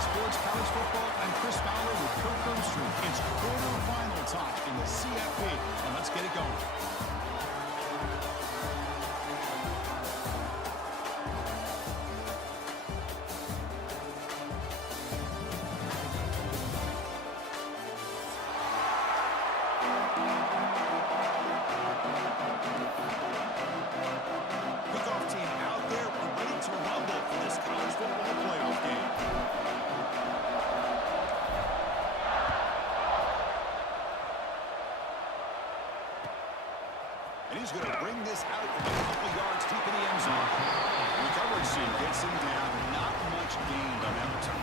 Sports College Football. I'm Chris Fowler with Kirk Herbstreit. It's quarterfinal time in the CFB, and let's get it going. Kickoff team out there, we're ready to rumble for this college football playoff game. And he's going to bring this out from a couple yards deep in the end zone. The coverage team gets him down. Not much gained on that return.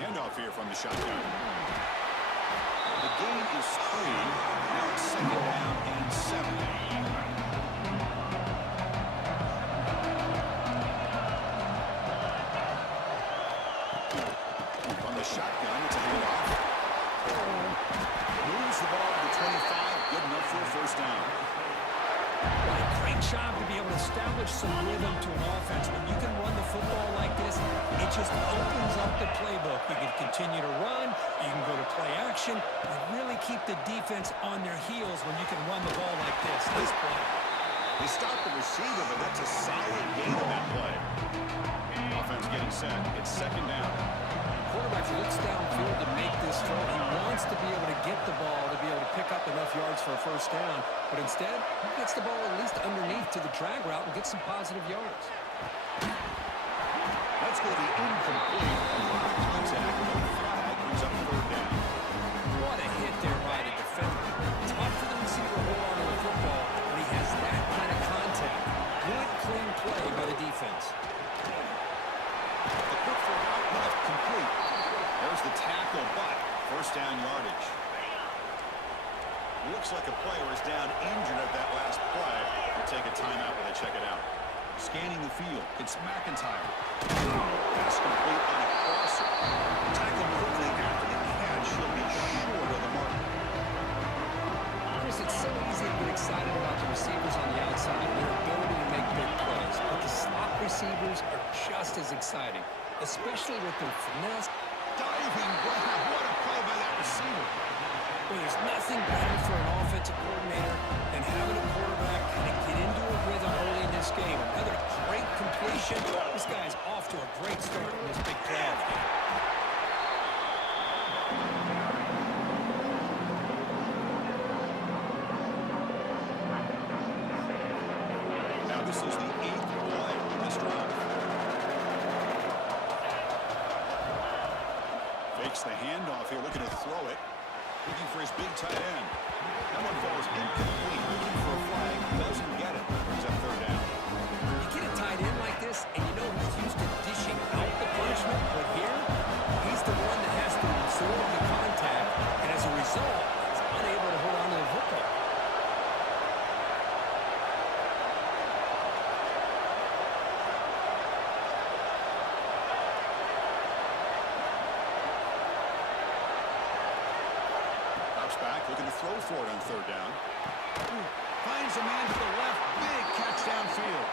Handoff here from the shotgun. The gain is 3. Now it's second down and 7. From the shotgun, it's a handoff. Moves the ball to the 25. Good enough for a first down. What a great job to be able to establish some rhythm to an offense. When you can run the football like this, it just opens up the playbook. You can continue to run, you can go to play action, and really keep the defense on their heels when you can run the ball like this. Nice play. They stopped the receiver, but that's a solid gain on that play. Offense getting set. It's second down. Quarterback looks downfield to make this throw. He wants to be able to get the ball to be able to pick up enough yards for a first down. But instead, he gets the ball at least underneath to the drag route and gets some positive yards. That's going to be incomplete. Contact. No flag. Brings up third down. What a hit there by the defender. Tough for the receiver to hold on to the football when he has that kind of contact. Good, clean play by the defense. The quick for out left complete. There's the tackle, but first down yardage. Looks like a player is down injured at that last play. We'll take a timeout when they check it out. Scanning the field, it's McIntyre. Pass complete on a crosser. Tackle quickly after the catch. He'll be short of the mark. Chris, it's so easy to get excited about the receivers on the outside and their ability to make big plays. But the slot receivers are just as exciting, especially with their finesse. Diving grab. What a play by that receiver. Well, there's nothing better for an offensive coordinator than having a quarterback kind of get into a rhythm early in this game. Another great completion. This guy's off to a great start in this big playoff game. Now this is the 8th play in this drive. Fakes the handoff here, looking to throw it. Looking for his big tight end. That one falls incomplete. Looking for a flag. Doesn't get it. Brings up third down. You get a tight end like this, and you know he's used to dishing out the punishment. But here, he's the one that has to absorb the contact, and as a result, he's unable to hold on to the football. Back, looking to throw for it on third down. Finds a man to the left. Big catch downfield.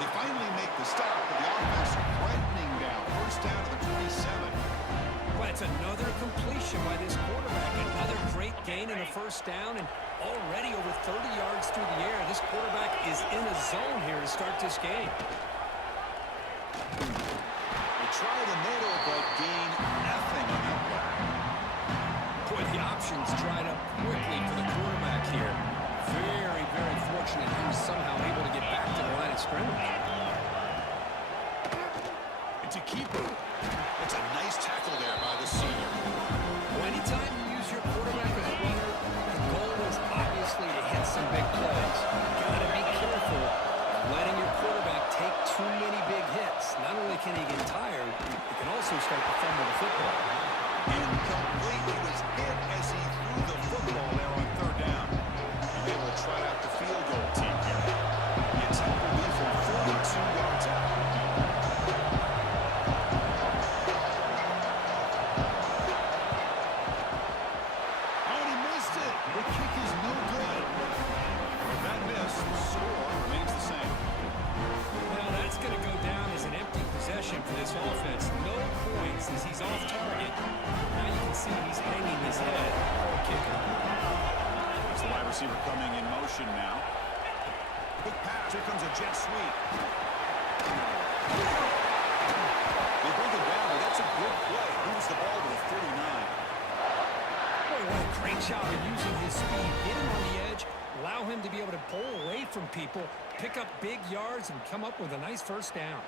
They finally make the stop, but the offense threatening down. First down to the 27. Well, it's another completion by this quarterback. Another great gain in a first down, and already over 30 yards through the air. This quarterback is in a zone here to start this game. They try the middle, but gain nothing on that play. Boy, the options dried up quickly for the quarterback here. Very, very fortunate he was somehow able to get back to the line of scrimmage. It's a keeper. That's a nice tackle there by the senior. Well, anytime you use your quarterback as a runner, the goal is obviously to hit some big plays. You've got to be careful of letting your quarterback take too many big hits. Not only can he get tired, he can also start to fumble the football. Incomplete. He was hit as he threw the football there on third down. He's able to try out the field goal team here. The attempt will be from 40 as he's off target. Now you can see he's hanging his head or kicking. There's the wide receiver coming in motion now. Quick pass. Here comes a jet sweep. They bring him down. That's a good play. Moves the ball to the 39. Boy, what a great job of using his speed. Get him on the edge, allow him to be able to pull away from people, pick up big yards, and come up with a nice first down.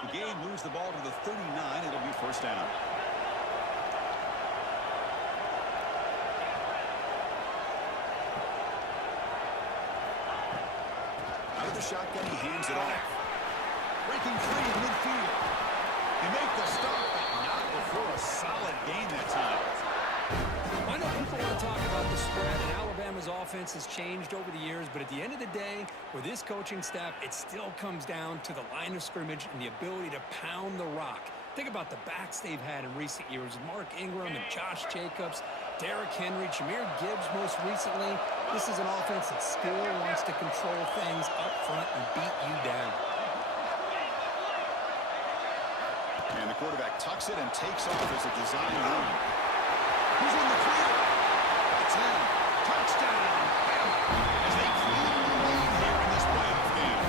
The game moves the ball to the 39. It'll be first down. Out of the shotgun, he hands it off. Breaking free in midfield. He make the stop, but not before a solid gain that time. I know people want to talk about the spread, and Alabama's offense has changed over the years, but at the end of the day, with this coaching staff, it still comes down to the line of scrimmage and the ability to pound the rock. Think about the backs they've had in recent years. Mark Ingram and Josh Jacobs, Derrick Henry, Jahmyr Gibbs most recently. This is an offense that still wants to control things up front and beat you down. And the quarterback tucks it and takes off as a design run. He's in the field. That's him. Touchdown. As they clean the lead here in this playoff game.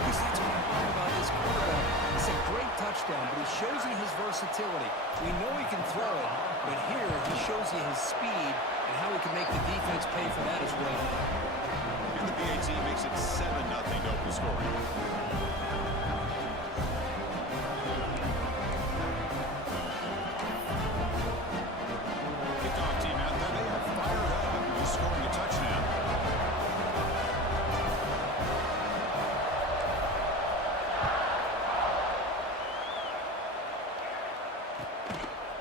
Because that's what I love about this quarterback. It's a great touchdown, but he shows you his versatility. We know he can throw it, but here he shows you his speed and how he can make the defense pay for that as well. And the BAT makes it 7-0 to open scoring. Kickoff team out there. They are fired up after scoring a touchdown.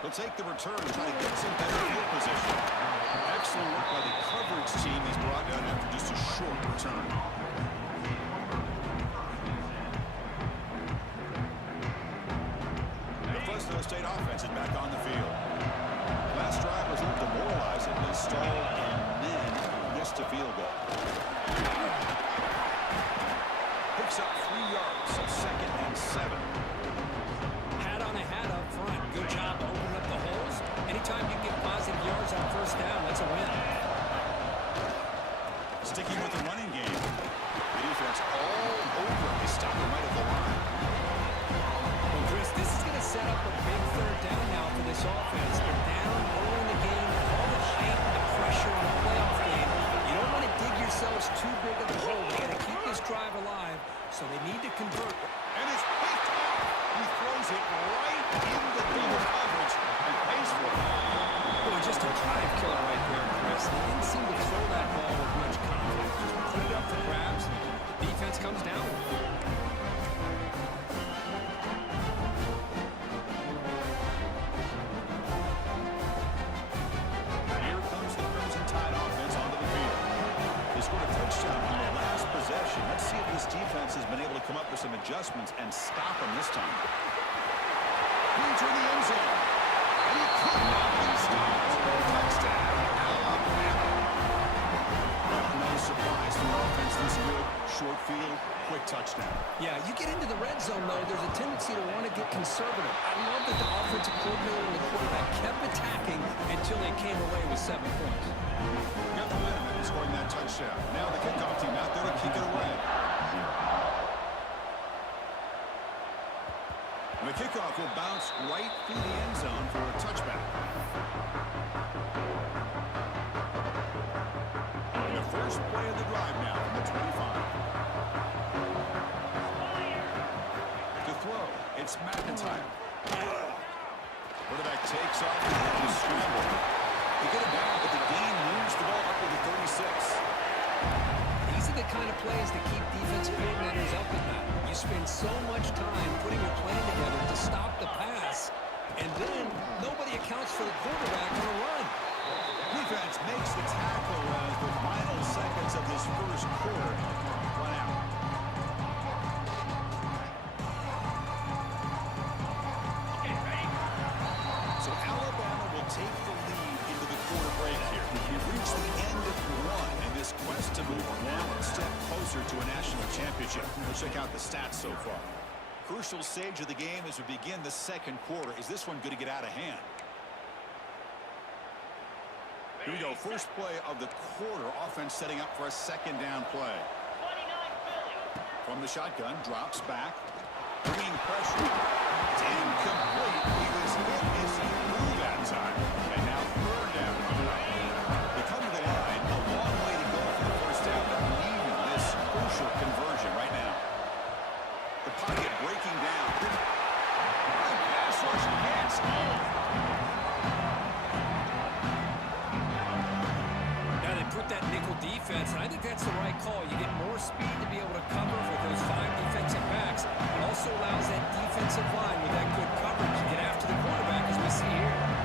He'll take the return and try to get some better field position. Excellent work by the coverage team. He's brought down after just a short return. The Fresno State offense is back on the field. Last drive was a little demoralizing. They stalled and then missed a field goal. Picks up 3 yards, so 2nd and 7. Hat on a hat up front. Good job opening up the holes. Anytime you get positive yards on first down, that's a win. Sticking with the running game. The defense all over. They stop him right at the line. Well, Chris, this is going to set up a big third down now for this offense. They're down early in the game. All the height and the pressure in a playoff game. You don't want to dig yourselves too big of a hole. They got to keep this drive alive, so they need to convert. And it's picked off. He throws it right in the double coverage and pays for it. Boy, just a drive killer right there, Chris. They didn't seem to throw that ball with much confidence. Just put it up for grabs, and the defense comes down. Here comes the Crimson Tide offense onto the field. They scored a touchdown on the last possession. Let's see if this defense has been able to come up with some adjustments and stop them this time. Into the end zone. And he could not be stopped. Touchdown, Alabama. No surprise from the offense this good. Short field, quick touchdown. Yeah, you get into the red zone, though, there's a tendency to want to get conservative. I love that the offensive coordinator and the quarterback kept attacking until they came away with 7 points. Got the momentum after scoring that touchdown. Now the kickoff team out there to kick it away. And the kickoff will bounce right through the end zone for a touchback. And the first play of the drive now from the 25. To throw, it's McIntyre. Quarterback takes off and he's scrambled. They get it down, but the gain moves the ball up to the 36. These are the kind of plays that keep defensive coordinators up at night. You spend so much time putting your plan together to stop the pass, and then nobody accounts for the quarterback on a run. Defense makes the tackle as the final seconds of this first quarter run out. So Alabama will take the lead into the quarter break here. We've reached the end of one in this quest to move one step closer to a national championship. Let's check out the stats so far. Crucial stage of the game as we begin the second quarter. Is this one going to get out of hand? Here we go. First play of the quarter. Offense setting up for a second down play. From the shotgun, drops back. Bringing pressure. It's incomplete. He was hit as he threw that time. And now third down coming up. They come to the line. A long way to go for the first down, but needing this crucial conversion right now. The pocket breaking down. Pass rush against. Now they put that nickel defense, and I think that's the right call. You get more speed to be able to cover for those 5 defensive backs. It also allows that defensive line with that good coverage to get after the quarterback, as we see here.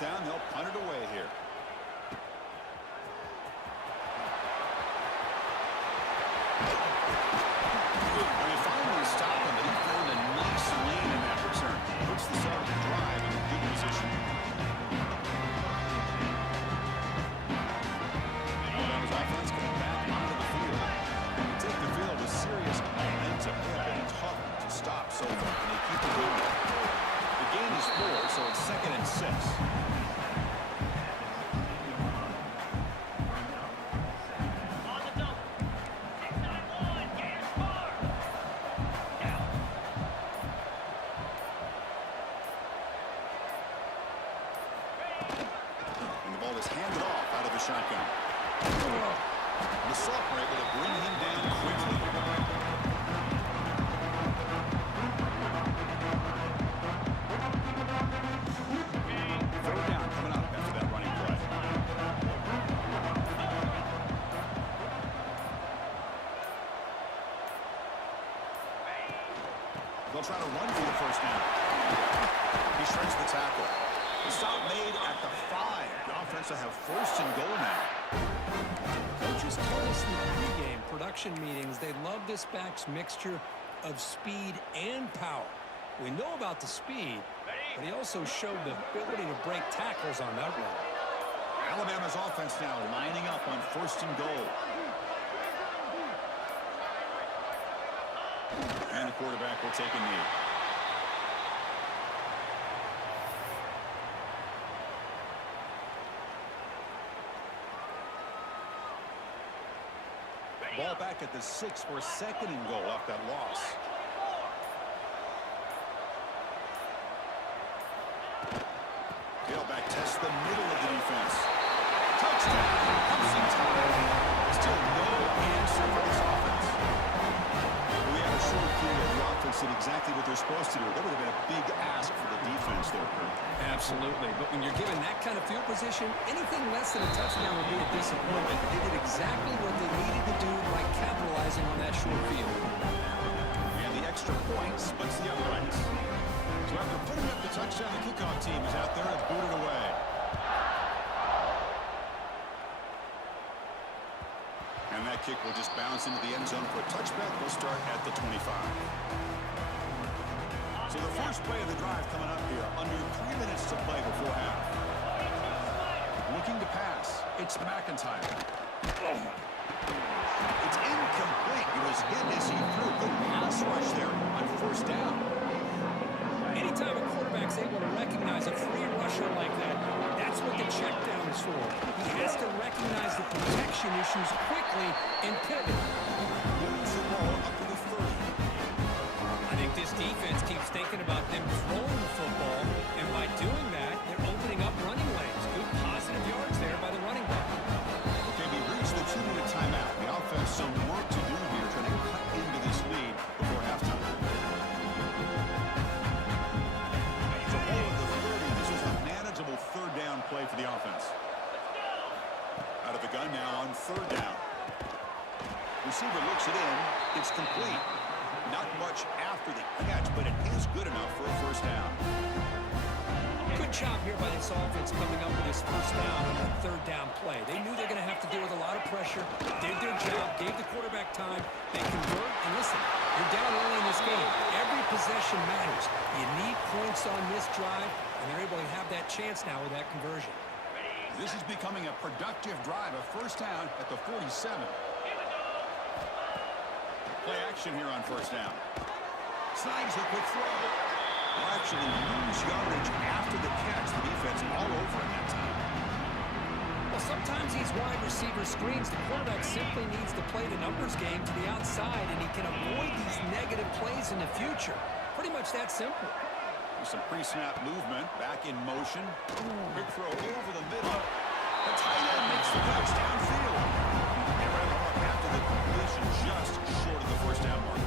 Down, they'll punt it away here. They finally stop him, but he found a nice lane in that return. Puts the start of the drive in a good position. Alabama's offense coming back onto the field. They take the field with serious momentum. They've been tough to stop so far, and they keep it going. The gain is 4, so it's 2nd and 6. Handed off out of the shotgun. The Salk were able to bring him down quickly. Third down coming up after that running play. They'll try to run for the first down. He shreds the tackle. The stop made at the 5. The offense will have 1st and goal now. Coaches told us in the pregame production meetings they love this back's mixture of speed and power. We know about the speed, but he also showed the ability to break tackles on that run. Alabama's offense now lining up on 1st and goal. And the quarterback will take a knee. Ball back at the 6 for 2nd and goal off that loss. Tailback tests the middle of the defense. Touchdown. Still no answer for this offense. We have a short field. The offense did exactly what they're supposed to do. That would have been a big ask for the defense there, Kurt. Absolutely. But when you're given that kind of field position, anything less than a touchdown would be a disappointment. They did exactly what they needed to do by capitalizing on that short field. And the extra point splits the uprights. So after putting up the touchdown, the kickoff team is out there to boot it away. And that kick will just bounce into the end zone for a touchback. We'll start at the 25. So the first play of the drive coming up here. Under 3 minutes to play before half. Looking to pass. It's McIntyre. It's incomplete. It was hit as he threw. Good pass rush there on 1st down. Anytime a quarterback's able to recognize a free rusher like that, that's what the check down is for. He has to recognize the protection issues quickly and pivot. Moves the ball up to the 30. I think this defense keeps thinking about them throwing the football, and by doing that, they're opening up running lanes. Good positive yards there by the running back. Okay, we reached the 2-minute timeout. The offense some work to do here, trying to cut into this lead before halftime. It's a ball at the 30. This is a manageable 3rd down play for the offense. Out of the gun now on 3rd down. Receiver looks it in. It's complete. Not much after the catch, but it is good enough for a first down. Good job here by this offense coming up with this first down on that third down play. They knew they're going to have to deal with a lot of pressure, did their job, gave the quarterback time, they convert, and listen, you're down early in this game. Every possession matters. You need points on this drive, and they're able to have that chance now with that conversion. This is becoming a productive drive, a first down at the 47. Play action here on first down. Snags a quick throw. Will actually lose yardage after the catch. The defense all over in that time. Well, sometimes these wide receiver screens, the quarterback simply needs to play the numbers game to the outside, and he can avoid these negative plays in the future. Pretty much that simple. Some pre-snap movement, back in motion. Quick throw over the middle. The tight end makes the catch downfield. They wrap him up after the completion, just short of the first down mark.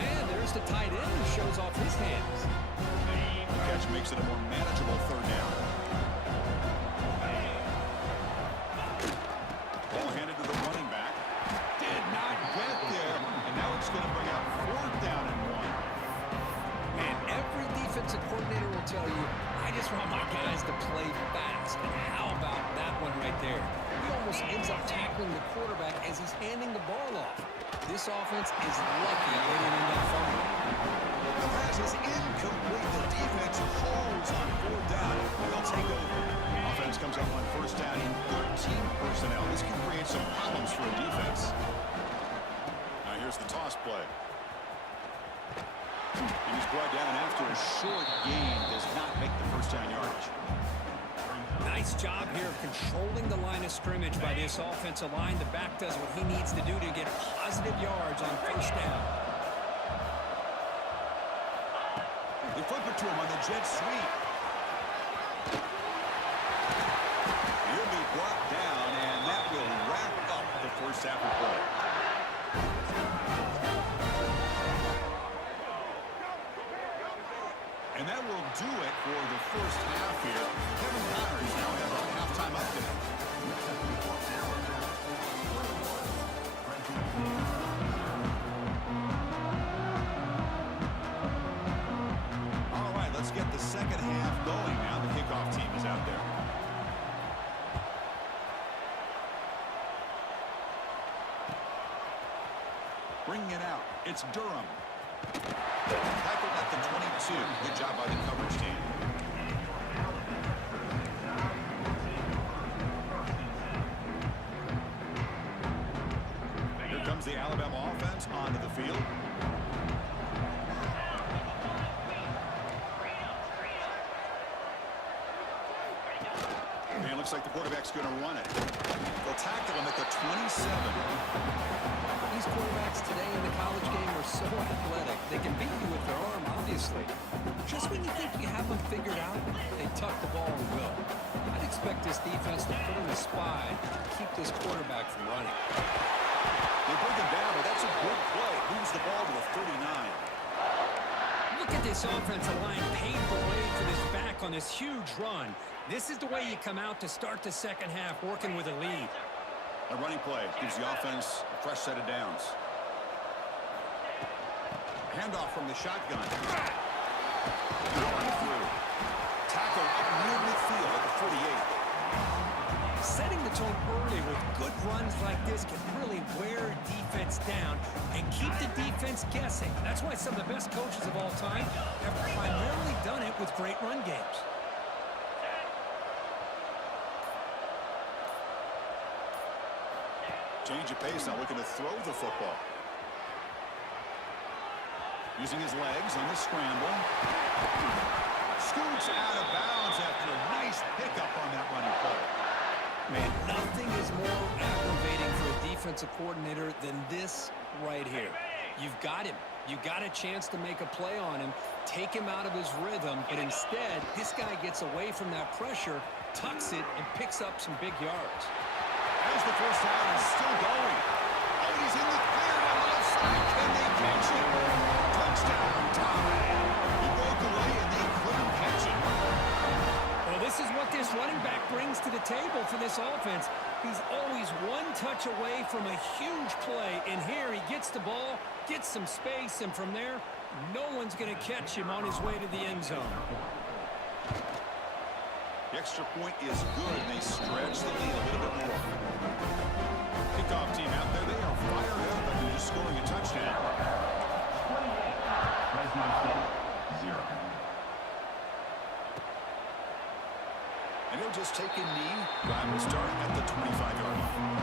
And there's the tight end who shows off his hands. The catch makes it a more manageable third down. Ball handed to the running back. Did not get there. And now it's going to bring up fourth down and 1. And every defensive coordinator will tell you, I just want my guys to play fast. And how about that one right there? He almost ends up tackling the quarterback as he's handing the ball off. This offense is lucky they didn't end up fumbling. The pass is incomplete. The defense holds on fourth down. They'll take over. Offense comes up on first down in 13 personnel. This can create some problems for a defense. Now here's the toss play. And he's brought down after a short gain. Does not make the first down yardage. Nice job here of controlling the line of scrimmage by this offensive line. The back does what he needs to do to get positive yards on first down. They flip it to him on the jet sweep. He'll be brought down, and that will wrap up the first half of play. And that will do it for the first half here. Kevin Connors now has a halftime update. All right, let's get the second half going now. The kickoff team is out there. Bringing it out, it's Durham. Tackled at the 22. Good job by the coverage team. Here comes the Alabama offense onto the field. And it looks like the quarterback's going to run it. They'll tackle him at the 27. These quarterbacks today in the college game are so athletic. They can beat you with their arm, obviously. Just when you think you have them figured out, they tuck the ball and go. I'd expect this defense to put in a spy to keep this quarterback from running. They bring him down, but that's a good play. Moves the ball to the 39. Look at this offensive line pave the way for this back on this huge run. This is the way you come out to start the second half, working with a lead. A running play gives the offense a fresh set of downs. Handoff from the shotgun. Going through. Tackle up near midfield at the 48. Setting the tone early with good runs like this can really wear defense down and keep the defense guessing. That's why some of the best coaches of all time have primarily done it with great run games. Change of pace now, looking to throw the football. Using his legs on the scramble. Scoots out of bounds after a nice pickup on that running play. Man, nothing is more aggravating for a defensive coordinator than this right here. You've got him. You got a chance to make a play on him, take him out of his rhythm, but instead, this guy gets away from that pressure, tucks it, and picks up some big yards. As the first down is still going. Oh, he's in the clear on the left side. Can they catch it? Touchdown, Tom. He broke away and they couldn't catch it. Well, this is what this running back brings to the table for this offense. He's always one touch away from a huge play, and here he gets the ball, gets some space, and from there, no one's going to catch him on his way to the end zone. The extra point is good, and they stretch the lead a little bit more. Kickoff team out there, they are fired up after just scoring a touchdown. And he'll just take a knee. Drive will start at the 25-yard line.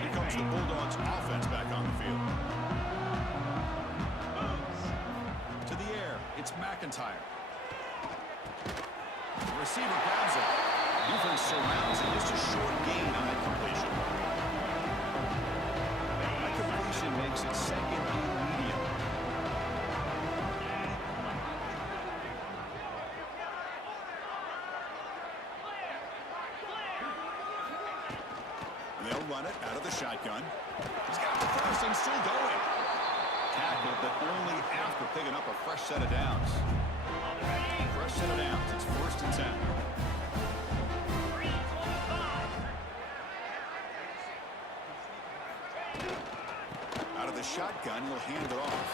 Here comes the Bulldogs offense back on the field. To the air, it's McIntyre. The receiver grabs it. Defense surrounds it. Just a short gain on that completion. That completion makes it second and medium. And they'll run it out of the shotgun. He's got the first and still going. Tackled, but only after picking up a fresh set of downs. Fresh set of downs. It's 1st and 10. Out of the shotgun, he'll hand it off.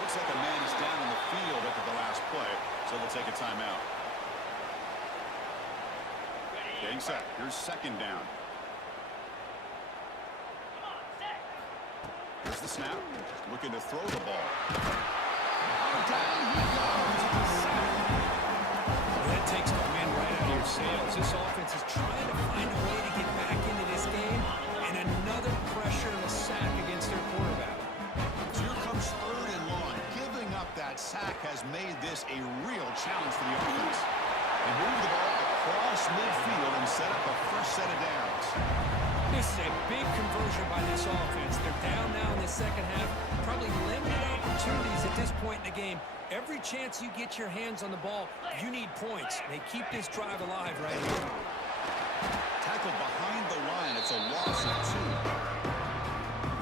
Looks like a man is down in the field after the last play, so they'll take a timeout. Getting set. Here's 2nd down. Here's the snap. Looking to throw the ball. Down he goes. It's a sack. That takes the wind right out of your sails. This offense is trying to find a way to get back into this game, and another pressure and a sack against their quarterback. So here comes 3rd and long. Giving up that sack has made this a real challenge for the offense. They move the ball across midfield and set up a fresh set of downs. This is a big conversion by this offense. They're down now in the second half. Probably limited opportunities at this point in the game. Every chance you get your hands on the ball, you need points. They keep this drive alive right here. Tackled behind the line. It's a loss of 2.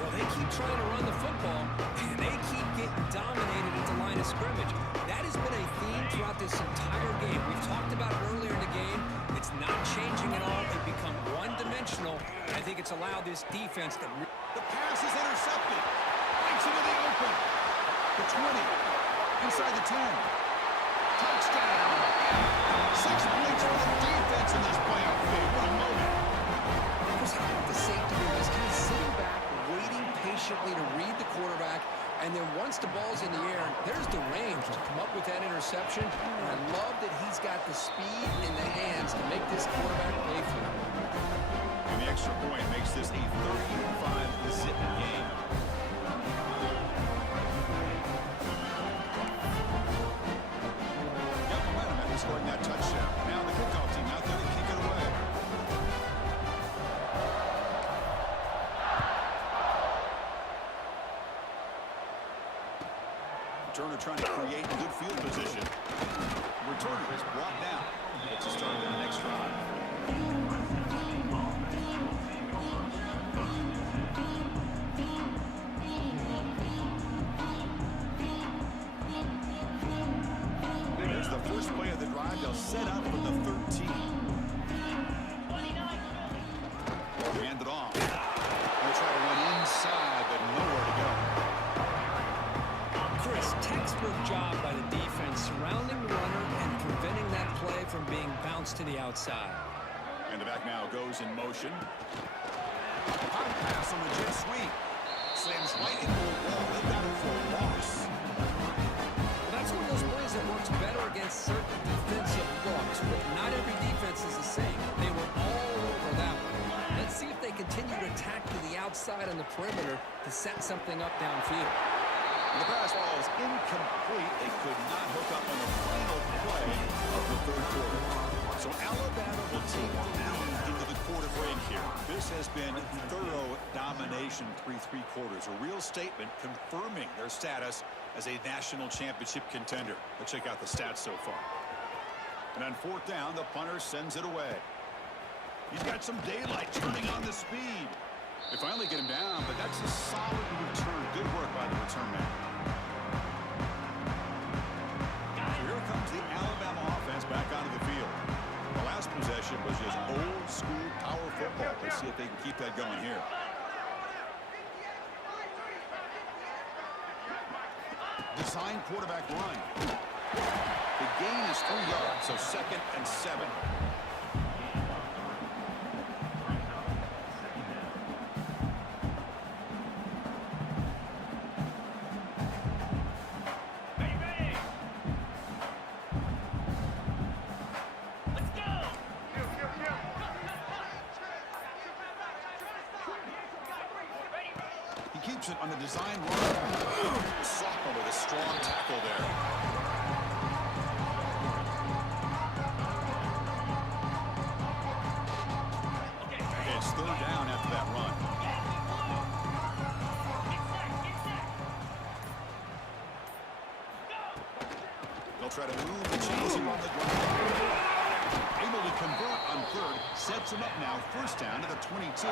Well, they keep trying to run the football, and they keep getting dominated at the line of scrimmage. That has been a theme throughout this entire game. We've talked about it earlier in the game. It's not changing at all. They've become one-dimensional. I think it's allowed this defense to... The pass is intercepted. Breaks into the open. The 20. Inside the 10. Touchdown. 6 points for the defense in this playoff game. What a moment. Chris, how about the safety there? He's kind of sitting back, waiting patiently to read the quarterback, and then once the ball's in the air, there's the range to come up with that interception. And I love that he's got the speed in the hands to make this quarterback pay for it. And the extra point makes this a 35-zip game. Got momentum after scoring that touchdown. Now the kickoff team out there to kick it away. Returner trying to create good field position. Returner is brought down. Gets a start in the next drive. There's the first play of the drive. They'll set up from the 13. Hand it off. They'll try to run inside, but nowhere to go. Chris, textbook job by the defense surrounding the runner and preventing that play from being bounced to the outside. And the back now goes in motion. High pass on the jet sweep. Slams right into a wall. They got it for a loss. Well, that's one of those plays that works better against certain defensive looks, but not every defense is the same. They were all over that one. Let's see if they continue to attack to the outside on the perimeter to set something up downfield. The pass ball is incomplete. They could not hook up on the final play of the 3rd quarter. So Alabama will take the lead into the quarter break here. This has been thorough domination through 3 quarters. A real statement confirming their status as a national championship contender. Let's check out the stats so far. And on 4th down, the punter sends it away. He's got some daylight turning on the speed. They finally get him down, but that's a solid return. Good work by the return man. So here comes the Alabama offense back on the school power football. Let's see if they can keep that going here. Design quarterback run. The gain is 3 yards, so 2nd and 7. Keeps it on the design run. Sophomore with a strong tackle there. It's 3rd down after that run. They'll try to move the chains on the ground. Able to convert on 3rd. Sets him up now. 1st down to the 22.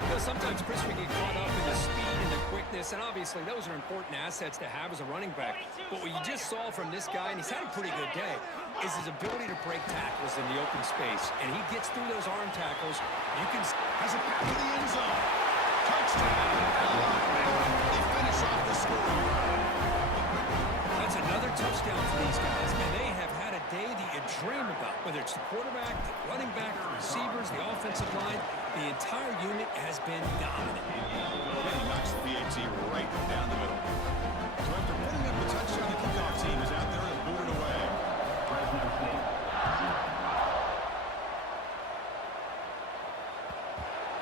You know, sometimes, Chris, we get caught up in the speed and the quickness, and obviously those are important assets to have as a running back. But what you just saw from this guy, and he's had a pretty good day, is his ability to break tackles in the open space. And he gets through those arm tackles. You can... Has it back to the end zone. Touchdown. They finish off the scoring drive. That's another touchdown for these guys, and they have had a day that you dream about. Whether it's the quarterback, the running back, the receivers, the offensive line, the entire unit has been dominant. Well, he knocks the PAT right down the middle. So after putting up the touchdown, the kickoff team is out there and booted away.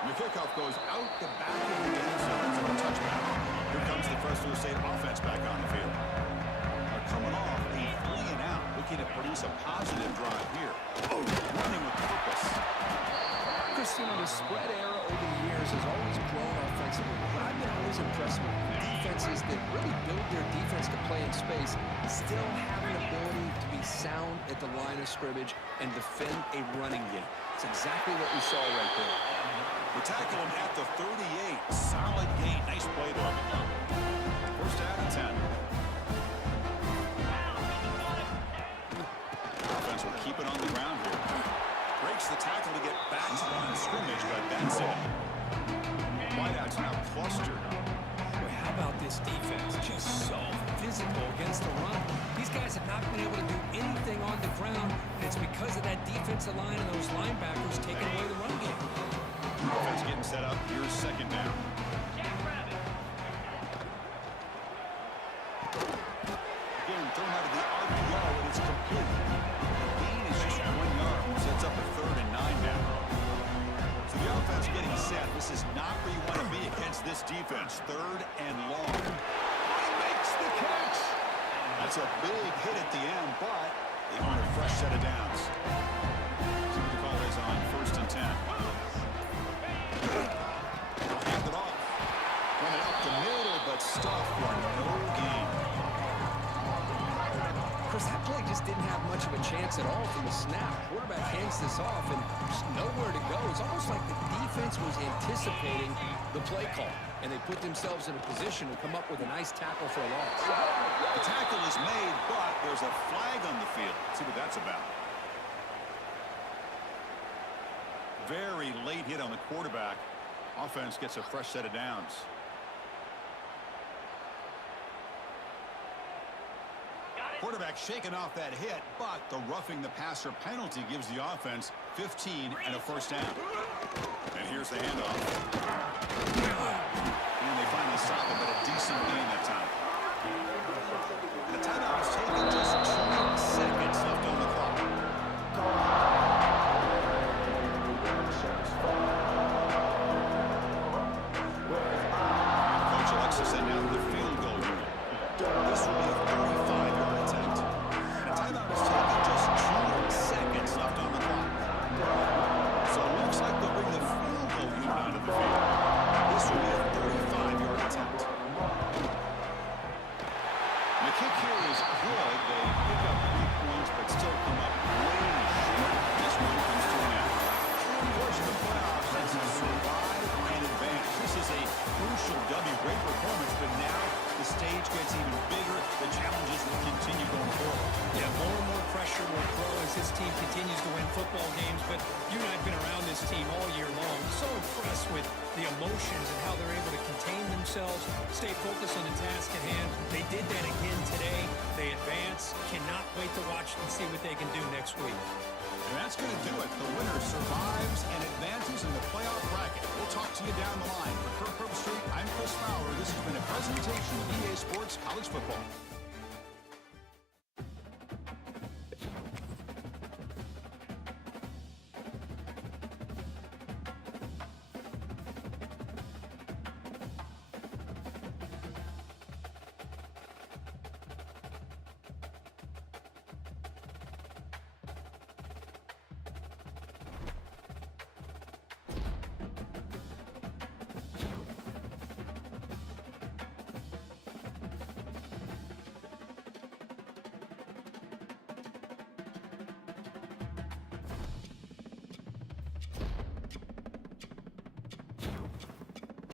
The kickoff goes out the back of the end zone for a touchdown. Here comes the Fresno State offense back on the field. They're coming off a 3-and-out, looking to produce a positive drive here. Running with purpose. Chris, you know, the spread era over the years has always grown offensively. But I've been always impressed with defenses that really build their defense to play in space, still have an ability to be sound at the line of scrimmage and defend a running game. It's exactly what we saw right there. They tackle him at the 38. Solid gain. Nice play there. 1st down and 10. Offense will keep it on the ground here. Breaks the tackle to get back to the line of scrimmage by Benson. Wideouts now clustered. Boy, how about this defense? Just so physical against the run. These guys have not been able to do anything on the ground, and it's because of that defensive line and those linebackers taking away the run game. Offense getting set up. Here's 2nd down. Again, thrown out of the RPO, and it's complete. The gain is just 1 yard. Sets up a 3rd and 9 down. So the offense getting set. This is not where you want to be against this defense. 3rd and long. He makes the catch. That's a big hit at the end, but they want a fresh set of downs. So the call is on 1st and 10. They'll hand it off. Run it up the middle, but stuffed for no gain. Chris, that play just didn't have much of a chance at all from the snap. Quarterback hands this off and just nowhere to go. It's almost like the defense was anticipating the play call, and they put themselves in a position to come up with a nice tackle for a loss. The tackle is made, but there's a flag on the field. Let's see what that's about. Very late hit on the quarterback. Offense gets a fresh set of downs. Quarterback shaking off that hit, but the roughing the passer penalty gives the offense 15 and a 1st down. And here's the handoff. And they finally stop it, but a decent gain that time. The timeout is taken, just 2 seconds left on the clock. Coach elects to send out the field goal unit. This will be a 35-yard attempt. And a timeout is taken, just 2 seconds left on the clock. So it looks like they'll bring the field goal unit onto the field. This will be a 35-yard attempt. continues to win football games, but you and I have been around this team all year long. So impressed with the emotions and how they're able to contain themselves, stay focused on the task at hand. They did that again today. They advance. Cannot wait to watch and see what they can do next week. And that's going to do it. The winner survives and advances in the playoff bracket. We'll talk to you down the line. For Kirk Street, I'm Chris Fowler. This has been a presentation of EA Sports College Football.